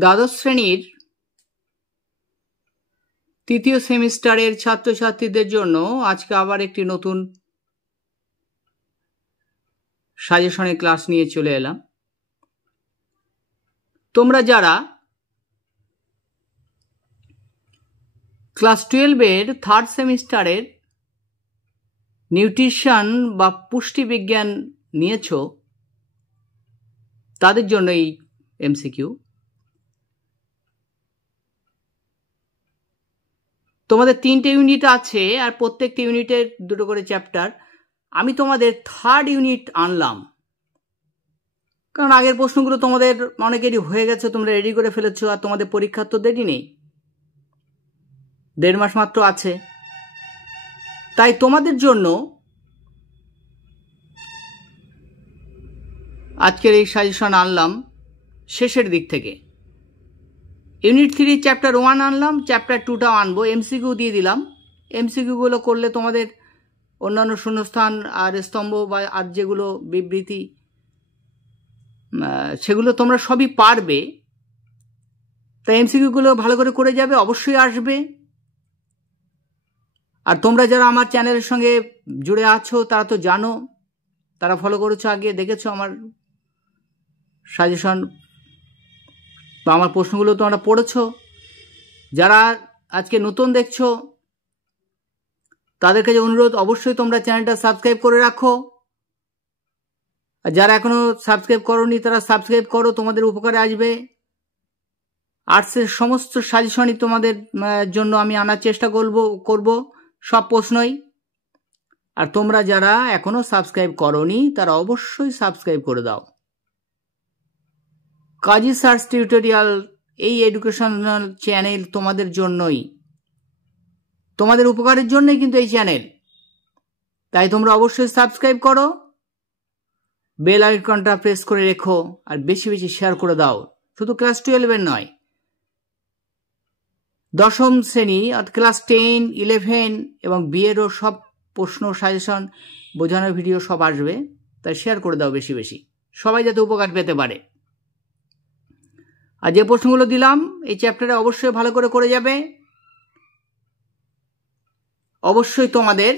দ্বাদশ শ্রেণীর তৃতীয় সেমিস্টারের ছাত্রছাত্রীদের জন্য আজকে আবার একটি নতুন সাজেশনের ক্লাস নিয়ে চলে এলাম। তোমরা যারা ক্লাস 12-এর থার্ড সেমিস্টারের নিউট্রিশন বা পুষ্টি বিজ্ঞান নিয়েছো তাদের জন্য এই এমসিকিউ। তোমাদের 3টে ইউনিট আছে আর প্রত্যেকটা ইউনিটের 2টো করে চ্যাপ্টার। আমি তোমাদের থার্ড ইউনিট আনলাম কারণ আগের প্রশ্নগুলো তোমাদের অনেকেরই হয়ে গেছে, তোমরা রেডি করে ফেলেছো, আর তোমাদের পরীক্ষার তো দেরি নেই, 1.5 মাস মাত্র আছে। তাই তোমাদের জন্য আজকের এই সাজেশন আনলাম শেষের দিক থেকে। ইউনিট 3 চ্যাপ্টার 1 আনলাম, চ্যাপ্টার 2টাও আনবো, এমসিকিউ দিয়ে দিলাম। এমসিকিউগুলো করলে তোমাদের অন্যান্য শূন্যস্থান আর স্তম্ভ বা আর যেগুলো বিবৃতি সেগুলো তোমরা সবই পারবে। তাই এমসিকিউগুলো ভালো করে যাবে, অবশ্যই আসবে। আর তোমরা যারা আমার চ্যানেলের সঙ্গে জুড়ে আছো তারা তো জানো, তারা ফলো করেছো, আগে দেখেছো আমার সাজেশন বা আমার প্রশ্নগুলো তোমরা পড়েছো। যারা আজকে নতুন দেখছো তাদের কাছে অনুরোধ, অবশ্যই তোমরা চ্যানেলটা সাবস্ক্রাইব করে রাখো। আর যারা এখনো সাবস্ক্রাইব করোনি তারা সাবস্ক্রাইব করো, তোমাদের উপকারে আসবে। আর্টসের সমস্ত সাজেশনই তোমাদের জন্য আমি আনার চেষ্টা করব, সব প্রশ্নই। আর তোমরা যারা এখনো সাবস্ক্রাইব করোনি তারা অবশ্যই সাবস্ক্রাইব করে দাও। কাজী সার্চ টিউটোরিয়াল এই এডুকেশনাল চ্যানেল তোমাদের জন্যই, তোমাদের উপকারের জন্যই কিন্তু এই চ্যানেল। তাই তোমরা অবশ্যই সাবস্ক্রাইব করো, বেল আইকনটা প্রেস করে রেখো, আর বেশি বেশি শেয়ার করে দাও। শুধু ক্লাস 12-এর নয়, দশম শ্রেণী ক্লাস 10, 11 এবং বিএরও সব প্রশ্ন, সাজেশন, বোঝানোর ভিডিও সব আসবে। তাই শেয়ার করে দাও বেশি বেশি, সবাই যাতে উপকার পেতে পারে। আর যে প্রশ্নগুলো দিলাম এই চ্যাপ্টারে অবশ্যই ভালো করে যাবে, অবশ্যই তোমাদের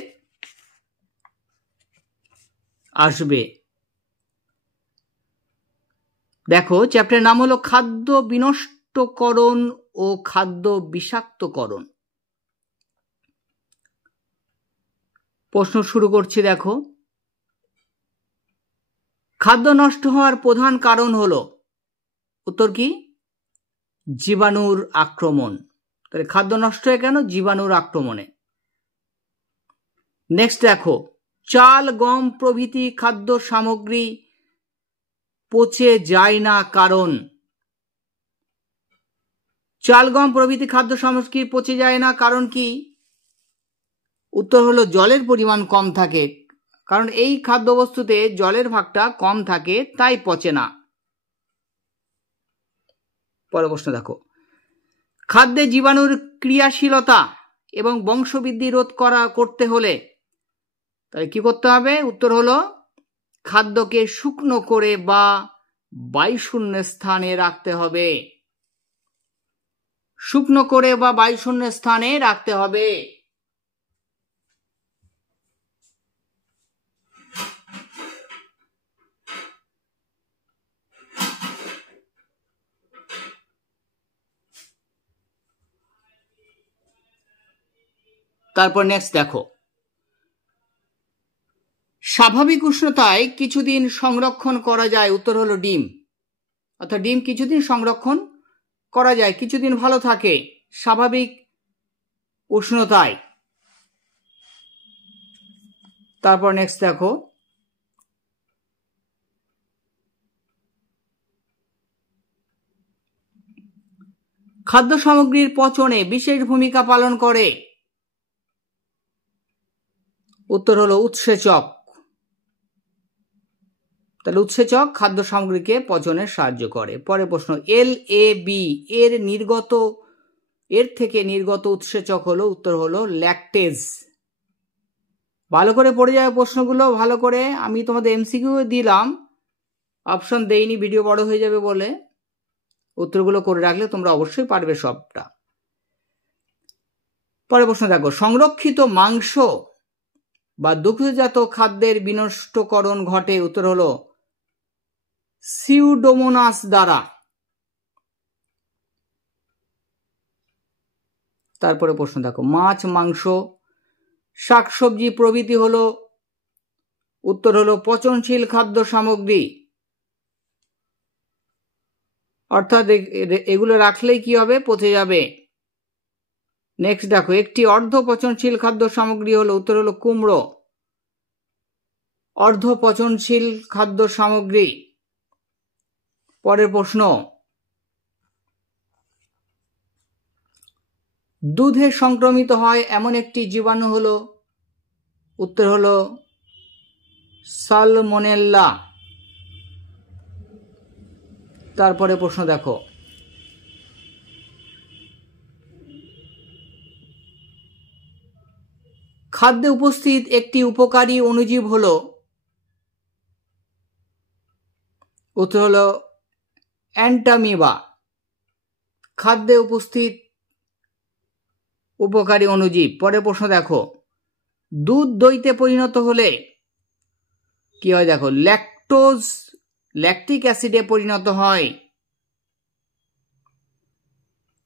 আসবে। দেখো, চ্যাপ্টারের নাম হলো খাদ্য বিনষ্টকরণ ও খাদ্য বিষাক্তকরণ। প্রশ্ন শুরু করছি। দেখো, খাদ্য নষ্ট হওয়ার প্রধান কারণ হলো, উত্তর কি? জীবাণুর আক্রমণ। তাহলে খাদ্য নষ্ট হয় কেন? জীবাণুর আক্রমণে। নেক্সট দেখো, চাল, গম প্রভৃতি খাদ্য সামগ্রী পচে যায় না কারণ। চাল, গম প্রভৃতি খাদ্য সামগ্রী পচে যায় না কারণ কি? উত্তর হলো জলের পরিমাণ কম থাকে, কারণ এই খাদ্যবস্তুতে জলের ভাগটা কম থাকে, তাই পচে না। পরের প্রশ্ন দেখো, খাদ্যে জীবাণুর ক্রিয়াশীলতা এবং বংশবৃদ্ধি রোধ করতে হলে তাহলে কি করতে হবে? উত্তর হলো খাদ্যকে শুকনো করে বা বায়ুশূন্য স্থানে রাখতে হবে। শুকনো করে বা বায়ুশূন্য স্থানে রাখতে হবে। তারপর নেক্সট দেখো, স্বাভাবিক উষ্ণতায় কিছুদিন সংরক্ষণ করা যায়। উত্তর হলো ডিম। অর্থাৎ ডিম কিছুদিন সংরক্ষণ করা যায়, কিছুদিন ভালো থাকে স্বাভাবিক উষ্ণতায়। তারপর নেক্সট দেখো, খাদ্য সামগ্রীর পচনে বিশেষ ভূমিকা পালন করে। উত্তর হলো উৎসেচক। তাহলে উৎসেচক খাদ্য সামগ্রীকে পচনে সাহায্য করে। পরের প্রশ্ন, LAB এর থেকে নির্গত উৎসেচক হলো, উত্তর হলো ল্যাকটেজ। ভালো করে পড়ে যাবে প্রশ্নগুলো ভালো করে। আমি তোমাদের এমসিকিউ দিলাম, অপশন দেইনি, ভিডিও বড় হয়ে যাবে বলে। উত্তরগুলো করে রাখলে তোমরা অবশ্যই পারবে সবটা। পরের প্রশ্ন দেখো, সংরক্ষিত মাংস বা দুগ্ধজাত খাদ্যের বিনষ্টকরণ ঘটে। উত্তর হলো সিউডোমোনাস দ্বারা। তারপরে প্রশ্ন দেখো, মাছ, মাংস, শাকসবজি প্রভৃতি হলো। উত্তর হলো পচনশীল খাদ্য সামগ্রী। অর্থাৎ এগুলো রাখলেই কি হবে? পচে যাবে। নেক্সট দেখো, একটি অর্ধ পচনশীল খাদ্য সামগ্রী হলো। উত্তর হলো কুমড়ো। অর্ধ পচনশীল খাদ্য সামগ্রী। পরের প্রশ্ন, দুধে সংক্রমিত হয় এমন একটি জীবাণু হলো। উত্তর হলো সালমোনেল্লা। তারপরে প্রশ্ন দেখো, খাদ্যে উপস্থিত একটি উপকারী অণুজীব হলো। উত্তর হলো অ্যান্টামিবা। খাদ্যে উপস্থিত উপকারী অণুজীব। পরের প্রশ্ন দেখো, দুধ দইতে পরিণত হলে কি হয়? দেখো, ল্যাকটোজ ল্যাকটিক অ্যাসিডে পরিণত হয়।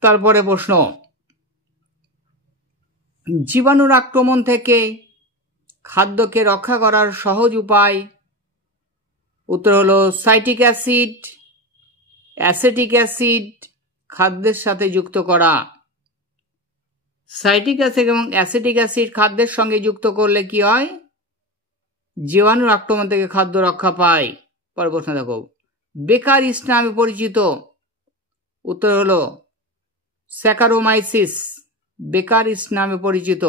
তারপরে প্রশ্ন, জীবাণুর আক্রমণ থেকে খাদ্যকে রক্ষা করার সহজ উপায়। উত্তর হলো সাইট্রিক অ্যাসিড, অ্যাসিটিক অ্যাসিড খাদ্যের সাথে যুক্ত করা। সাইট্রিক অ্যাসিড এবং অ্যাসিটিক অ্যাসিড খাদ্যের সঙ্গে যুক্ত করলে কি হয়? জীবাণুর আক্রমণ থেকে খাদ্য রক্ষা পায়। পরের প্রশ্ন দেখো, বেকার ইস্ট নামে পরিচিত। উত্তর হলো স্যাকারোমাইসিস। বেকার ইস্ট নামে পরিচিত।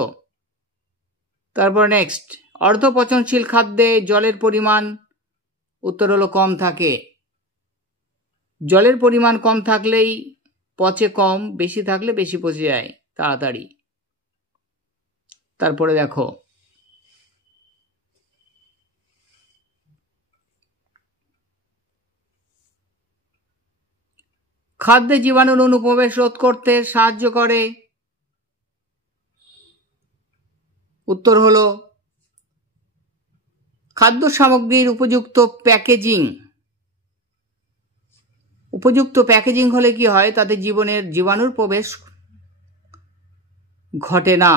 তারপর নেক্সট, অর্ধ পচনশীল খাদ্যে জলের পরিমাণ। উত্তর হলো কম থাকে। জলের পরিমাণ কম থাকলেই পচে কম, বেশি থাকলে বেশি পচে যায় তাড়াতাড়ি। তারপরে দেখো, খাদ্যে জীবাণুর অনুপ্রবেশ রোধ করতে সাহায্য করে। উত্তর হলো খাদ্য সামগ্রীর উপযুক্ত প্যাকেজিং। উপযুক্ত প্যাকেজিং হলে কি হয়? তাতে জীবাণুর প্রবেশ ঘটে না।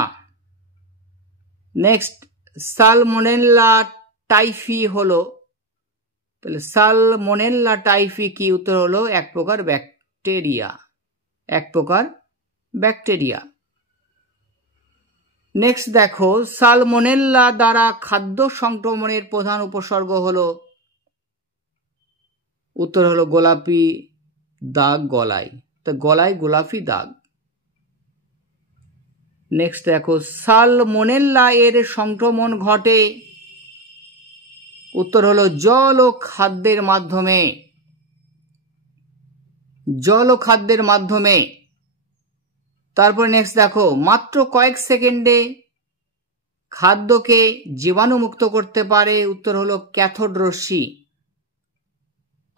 নেক্সট, সালমোনেল্লা টাইফি হলো। তাহলে সালমোনেল্লা টাইফি কি? উত্তর হলো এক প্রকার ব্যাকটেরিয়া। এক প্রকার ব্যাকটেরিয়া। নেক্সট দেখো, সালমোনেল্লা দ্বারা খাদ্য সংক্রমণের প্রধান উপসর্গ হলো। উত্তর হলো গোলাপি দাগ গলায়। তা গলায় গোলাপি দাগ। নেক্সট দেখো, সালমোনেল্লা এর সংক্রমণ ঘটে। উত্তর হলো জল ও খাদ্যের মাধ্যমে। জল ও খাদ্যের মাধ্যমে। তারপর নেক্সট দেখো, মাত্র কয়েক সেকেন্ডে খাদ্যকে জীবাণুমুক্ত করতে পারে। উত্তর হলো ক্যাথোড রশ্মি।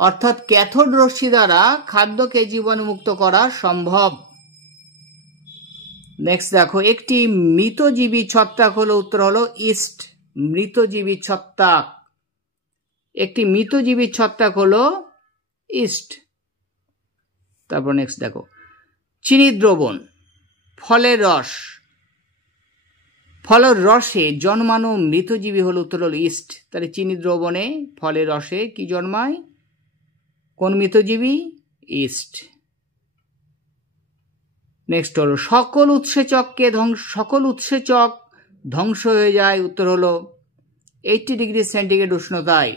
অর্থাৎ ক্যাথোড রশ্মি দ্বারা খাদ্যকে জীবাণুমুক্ত করা সম্ভব। নেক্সট দেখো, একটি মৃতজীবী ছত্রাক হলো। উত্তর হলো ইস্ট। মৃতজীবী ছত্রাক। একটি মৃতজীবী ছত্রাক হলো ইস্ট। তারপর নেক্সট দেখো, চিনি দ্রবণ, ফলের রস। ফলের রসে জন্মানো মৃতজীবী হলো। উত্তর হলো ইস্ট। তাহলে চিনি দ্রবণে ফলের রসে কি জন্মায়? কোন মৃতজীবী? ইস্ট। নেক্সট হলো, সকল উৎসেচক ধ্বংস হয়ে যায়। উত্তর হলো 80 ডিগ্রি সেন্টিগ্রেড উষ্ণতায়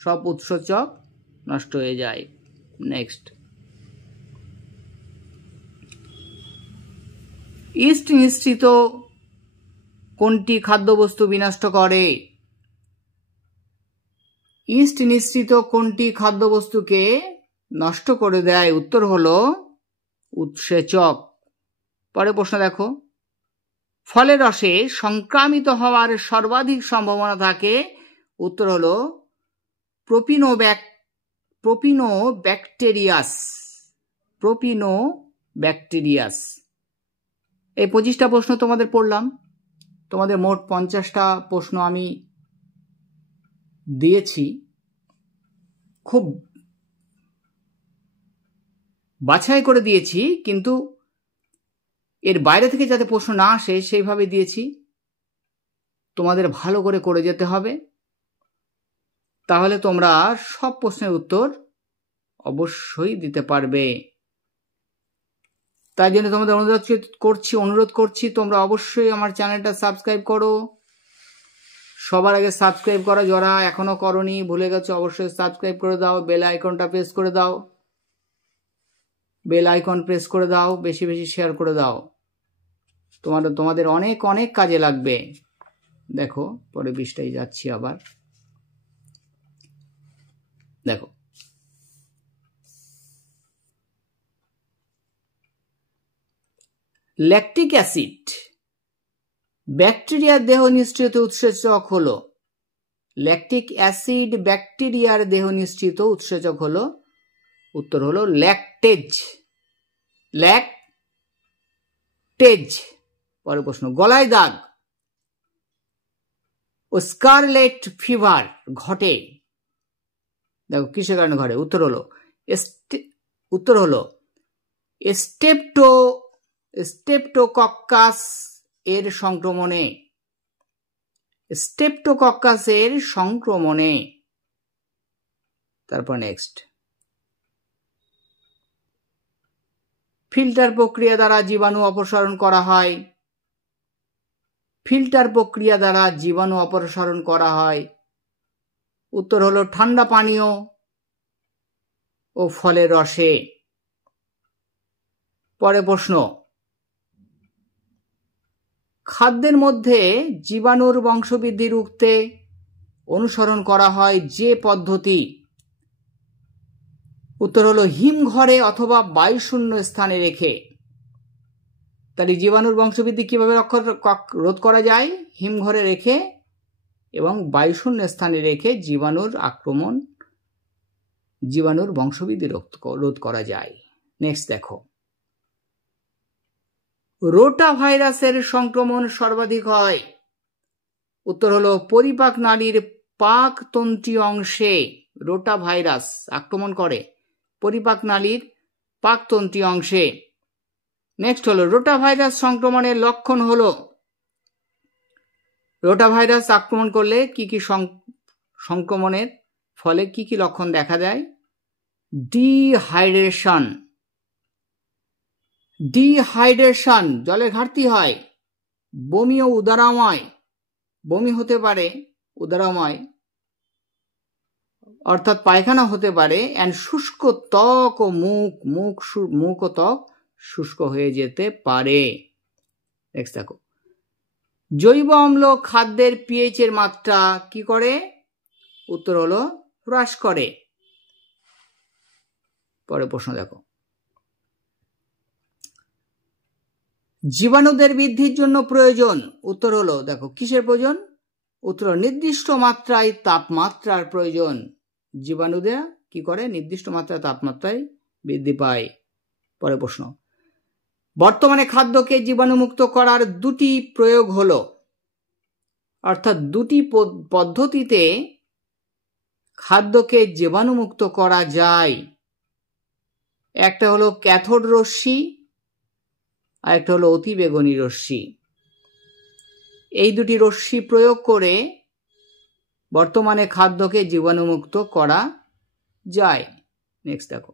সব উৎসেচক নষ্ট হয়ে যায়। নেক্সট, ইস্ট মিশ্রিত কোনটি খাদ্যবস্তু বিনষ্ট করে? ইস্ট মিশ্রিত কোনটি খাদ্যবস্তুকে নষ্ট করে দেয়? উত্তর হলো উৎসেচক। পরে প্রশ্ন দেখো, ফলের রসে সংক্রামিত হওয়ার সর্বাধিক সম্ভাবনা থাকে। উত্তর হলো প্রোপিনোব্যাকটেরিয়াস। প্রোপিনো ব্যাকটেরিয়াস। এই 25টা প্রশ্ন তোমাদের পড়লাম। তোমাদের মোট 50টা প্রশ্ন আমি দিয়েছি। খুব বাছাই করে দিয়েছি, কিন্তু এর বাইরে থেকে যাতে প্রশ্ন না আসে সেইভাবে দিয়েছি। তোমাদের ভালো করে করে যেতে হবে, তাহলে তোমরা সব প্রশ্নের উত্তর অবশ্যই দিতে পারবে। তাই জন্য তোমাদের অনুরোধ করছি তোমরা অবশ্যই আমার চ্যানেলটা সাবস্ক্রাইব করো। সবার আগে সাবস্ক্রাইব করা যারা এখনো করনি, ভুলে গেছো, অবশ্যই সাবস্ক্রাইব করে দাও। বেল আইকনটা প্রেস করে দাও, বেল আইকন প্রেস করে দাও, বেশি বেশি শেয়ার করে দাও। তোমাদের অনেক অনেক কাজে লাগবে। দেখো পরে 20টায় যাচ্ছি আবার। দেখো ল্যাকটিক অ্যাসিড ব্যাকটেরিয়ার দেহ নিঃসৃত উৎসেচক হলো। ল্যাকটিক অ্যাসিড ব্যাকটেরিয়ার দেহ নিঃসৃত উৎসেচক হলো, উত্তর হলো ল্যাকটেজ। ল্যাকটেজ। পরের প্রশ্ন, গলায় দাগ ও স্কারলেট ফিভার ঘটে। দেখো কিসের কারণে ঘটে? উত্তর হলো স্টেপটোকক্কাস এর সংক্রমণে। স্টেপটোকক্কাসের সংক্রমণে। তারপর নেক্সট, ফিল্টার প্রক্রিয়া দ্বারা জীবাণু অপসারণ করা হয়। ফিল্টার প্রক্রিয়া দ্বারা জীবাণু অপসারণ করা হয়, উত্তর হলো ঠান্ডা পানীয় ও ফলের রসে। পরে প্রশ্ন, খাদ্যের মধ্যে জীবাণুর বংশবৃদ্ধি রুখতে অনুসরণ করা হয় যে পদ্ধতি, উত্তর হলো হিমঘরে অথবা বায়ুশূন্য স্থানে রেখে। তাহলে জীবাণুর বংশবৃদ্ধি কিভাবে রোধ করা যায়? হিমঘরে রেখে এবং বায়ুশূন্য স্থানে রেখে জীবাণুর বংশবৃদ্ধি রোধ করা যায়। নেক্সট দেখো, রোটা ভাইরাসের সংক্রমণ সর্বাধিক হয়, উত্তর হলো পরিপাক নালীর পাকতন্ত্রী অংশে। রোটা ভাইরাস আক্রমণ করে পরিপাক নালীর পাকতন্ত্রী অংশে। নেক্সট হলো, রোটা ভাইরাস সংক্রমণের লক্ষণ হলো, রোটা ভাইরাস আক্রমণ করলে কি কি সংক্রমণের ফলে কি কি লক্ষণ দেখা দেয়? ডিহাইড্রেশন, জলের ঘাটতি হয়। বমি ও উদরাময়, বমি হতে পারে, উদরাময় অর্থাৎ পায়খানা হতে পারে। এন্ড শুষ্ক ত্বক ও মুখ ও ত্বক শুষ্ক হয়ে যেতে পারে। নেক্সট দেখো, জৈব অম্ল খাদ্যের পিএইচ এর মাত্রা কি করে? উত্তর হলো হ্রাস করে। পরে প্রশ্ন দেখো, জীবাণুদের বৃদ্ধির জন্য প্রয়োজন, উত্তর হলো, দেখো কিসের প্রয়োজন? উত্তর নির্দিষ্ট মাত্রায় তাপমাত্রার প্রয়োজন। জীবাণুদের কি করে? নির্দিষ্ট মাত্রায় তাপমাত্রায় বৃদ্ধি পায়। পরে প্রশ্ন, বর্তমানে খাদ্যকে জীবাণুমুক্ত করার দুটি প্রয়োগ হলো, অর্থাৎ দুটি পদ্ধতিতে খাদ্যকে জীবাণুমুক্ত করা যায়। একটা হলো ক্যাথোড রশ্মি আর একটা হলো অতিবেগুনি রশ্মি। এই দুটি রশ্মি প্রয়োগ করে বর্তমানে খাদ্যকে জীবাণুমুক্ত করা যায়। নেক্সট দেখো,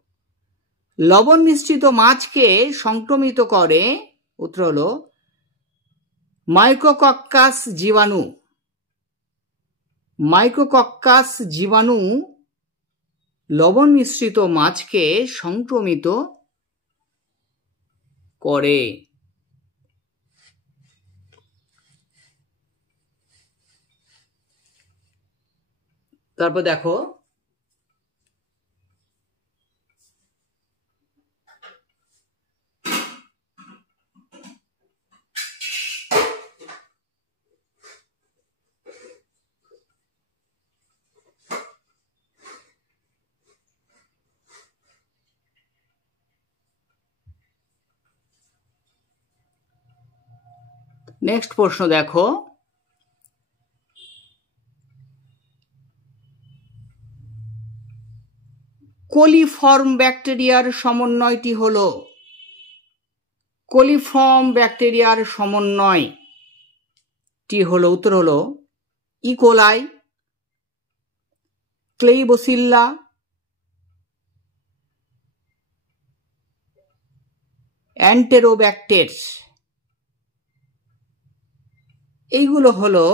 লবণ মিশ্রিত মাছকে সংক্রমিত করে, উত্তর হলো মাইক্রোকক্কাস জীবাণু। মাইক্রোকক্কাস জীবাণু লবণ মিশ্রিত মাছকে সংক্রমিত করে। তারপর দেখো, নেক্সট প্রশ্ন দেখো, কোলিফর্ম ব্যাকটেরিয়ার সমন্বয়টি হলো, কোলিফর্ম ব্যাকটেরিয়ার সমন্বয়টি হলো, উত্তর হলো ইকোলাই, ক্লেইবোসিল্লা, অ্যান্টেরোব্যাক্টেরস। এইগুলো হলো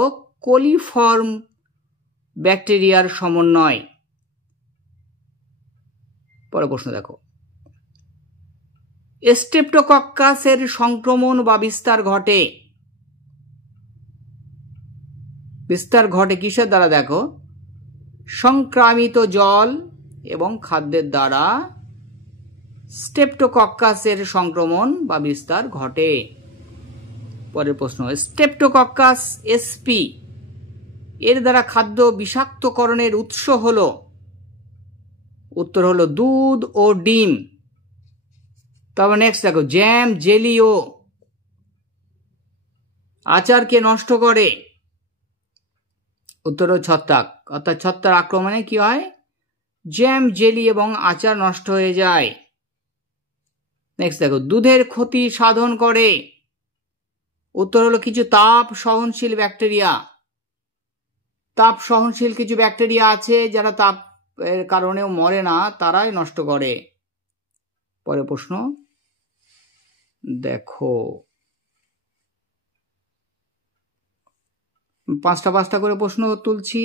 কোলিফর্ম ব্যাকটেরিয়ার সমন্বয়। পরের প্রশ্ন দেখো, স্ট্রেপ্টোকক্কাসের সংক্রমণ বা বিস্তার ঘটে, বিস্তার ঘটে কিসের দ্বারা? দেখো, সংক্রামিত জল এবং খাদ্যের দ্বারা স্ট্রেপ্টোকক্কাসের সংক্রমণ বা বিস্তার ঘটে। পরের প্রশ্ন, স্ট্রেপ্টোকক্কাস এসপি এর দ্বারা খাদ্য বিষাক্তকরণের উৎস হলো, উত্তর হলো দুধ ও ডিম। তবে নেক্সট দেখো, জ্যাম, জেলি ও আচারকে নষ্ট করে, উত্তর হলো ছত্রাক। অর্থাৎ ছত্রাক আক্রমণে কি হয়? জ্যাম, জেলি এবং আচার নষ্ট হয়ে যায়। নেক্সট দেখো, দুধের ক্ষতি সাধন করে, উত্তর হলো কিছু তাপ সহনশীল ব্যাকটেরিয়া। তাপ সহনশীল কিছু ব্যাকটেরিয়া আছে যারা তাপের কারণেও মরে না, তারাই নষ্ট করে। পরের প্রশ্ন দেখো, পাঁচটা করে প্রশ্ন তুলছি,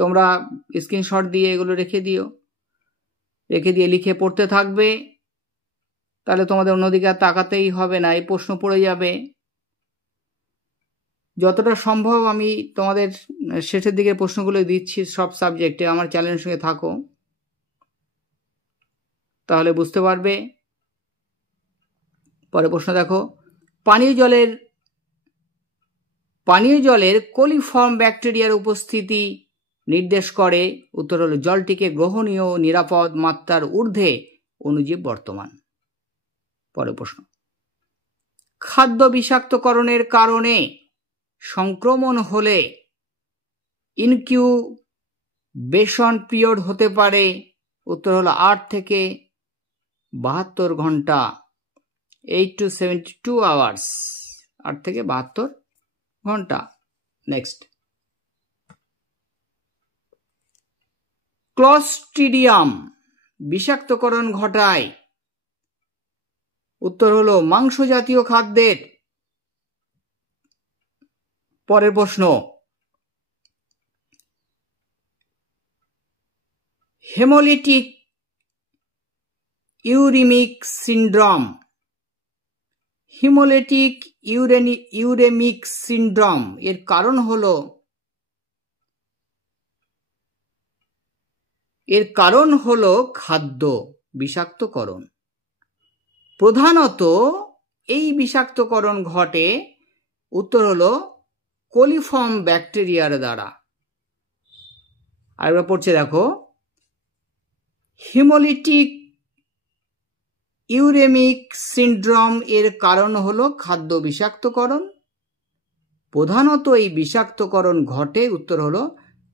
তোমরা স্ক্রিনশট দিয়ে এগুলো রেখে দিও, রেখে দিয়ে লিখে পড়তে থাকবে, তাহলে তোমাদের অন্যদিকে আর তাকাতেই হবে না, এই প্রশ্ন পড়ে যাবে। যতটা সম্ভব আমি তোমাদের শেষের দিকে প্রশ্নগুলো দিচ্ছি সব সাবজেক্টে। আমার চ্যানেলের সঙ্গে থাকো, তাহলে বুঝতে পারবে। পরে প্রশ্ন দেখো, পানীয় জলের কোলিফর্ম ব্যাকটেরিয়ার উপস্থিতি নির্দেশ করে, উত্তর হলো জলটিকে গ্রহণীয় নিরাপদ মাত্রার ঊর্ধ্বে অণুজীব বর্তমান। পরের প্রশ্ন, খাদ্য বিষাক্তকরণের কারণে সংক্রমণ হলে ইনকিউবেশন পিরিয়ড হতে পারে, উত্তর হলো 8 থেকে 72 ঘন্টা, 8 to 72 আওয়ার্স, 8 থেকে 72 ঘন্টা। নেক্সট, ক্লস্ট্রিডিয়াম বিষাক্তকরণ ঘটায়, উত্তর হলো মাংস জাতীয় খাদ্যের। পরের প্রশ্ন, হেমোলিটিক uraemic syndrome, haemolytic uraemic syndrome এর কারণ হলো খাদ্য বিষাক্তকরণ। প্রধানত এই বিষাক্তকরণ ঘটে, উত্তর হলো কোলিফর্ম ব্যাকটেরিয়ার দ্বারা। আরেকবার পড়ছে দেখো, হিমোলিটিক ইউরেমিক সিন্ড্রোম এর কারণ হলো খাদ্য বিষাক্তকরণ। প্রধানত এই বিষাক্তকরণ ঘটে, উত্তর হলো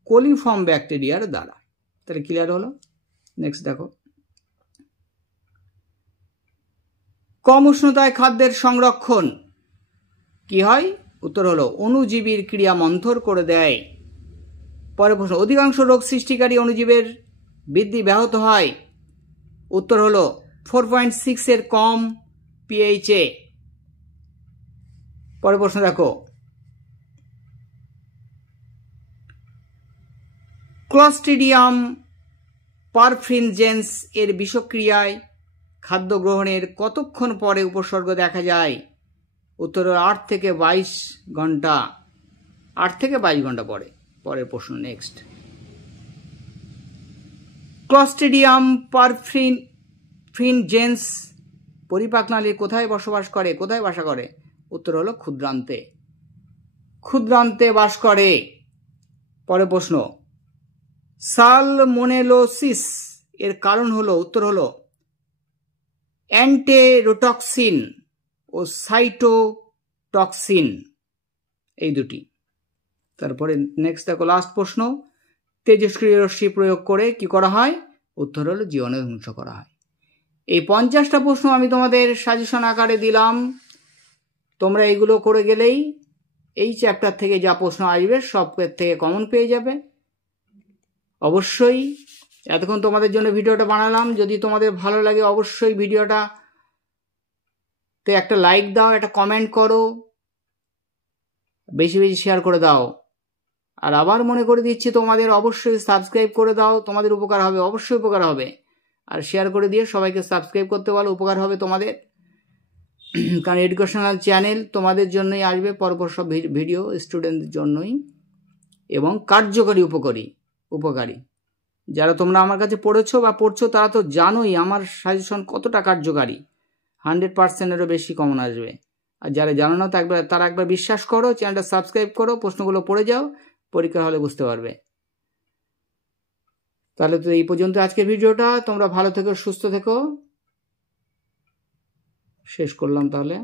কোলিফর্ম ব্যাকটেরিয়ার দ্বারা। তাহলে ক্লিয়ার হলো। নেক্সট দেখো, কম উষ্ণতায় খাদ্যের সংরক্ষণ কি হয়? উত্তর হলো অণুজীবীর ক্রিয়া মন্থর করে দেয়। পরের প্রশ্ন, অধিকাংশ রোগ সৃষ্টিকারী অণুজীবের বৃদ্ধি ব্যাহত হয়, উত্তর হলো 4.6 এর কম পিএইচে। পরের প্রশ্ন দেখো, ক্লস্ট্রিডিয়াম পারফ্রিনজেন্স এর বিষক্রিয়ায় খাদ্য গ্রহণের কতক্ষণ পরে উপসর্গ দেখা যায়? উত্তর 8 থেকে 22 ঘন্টা, 8 থেকে 22 ঘন্টা পরে। পরের প্রশ্ন নেক্সট, ক্লস্ট্রিডিয়াম পারফ্রিনজেন্স পরিপাকনালীর কোথায় বসবাস করে, কোথায় বাসা করে? উত্তর হলো ক্ষুদ্রান্তে, ক্ষুদ্রান্তে বাস করে। পরের প্রশ্ন, সালমোনেলোসিস এর কারণ হলো, উত্তর হলো অ্যান্টেরোটক্সিন ও সাইটোপ্লাজমিক টক্সিন, এই দুটি। তারপরে নেক্সট দেখো লাস্ট প্রশ্ন, তেজস্ক্রিয় রশ্মি প্রয়োগ করে কি করা হয়? উত্তর হলো জীবাণু ধ্বংস করা হয়। এই 50টা প্রশ্ন আমি তোমাদের সাজেশন আকারে দিলাম, তোমরা এইগুলো করে গেলেই এই চ্যাপ্টার থেকে যা প্রশ্ন আসবে সব থেকে কমন পেয়ে যাবে। অবশ্যই এতক্ষণ তোমাদের জন্য ভিডিওটা বানালাম, যদি তোমাদের ভালো লাগে অবশ্যই ভিডিওটাতে একটা লাইক দাও, একটা কমেন্ট করো, বেশি বেশি শেয়ার করে দাও। আর আবার মনে করে দিচ্ছি তোমাদের অবশ্যই সাবস্ক্রাইব করে দাও, তোমাদের উপকার হবে, অবশ্যই উপকার হবে। আর শেয়ার করে দিয়ে সবাইকে সাবস্ক্রাইব করতে বলো, উপকার হবে তোমাদের। কারণ এডুকেশনাল চ্যানেল তোমাদের জন্যই আসবে পরপর সব ভিডিও, স্টুডেন্টদের জন্যই, এবং কার্যকরী উপকারী। যারা তোমরা আমার কাছে পড়েছো বা পড়ছো তারা তো জানোই আমার সাজেশন কতটা কার্যকারী, 100%-এরও বেশি কমন আসবে। আর যারা জানো না তারা একবার বিশ্বাস করো, চ্যানেলটা সাবস্ক্রাইব করো, প্রশ্নগুলো পড়ে যাও, পরীক্ষা হলে বুঝতে পারবে। তাহলে তো এই পর্যন্ত আজকের ভিডিওটা, তোমরা ভালো থেকো, সুস্থ থেকো, শেষ করলাম তাহলে।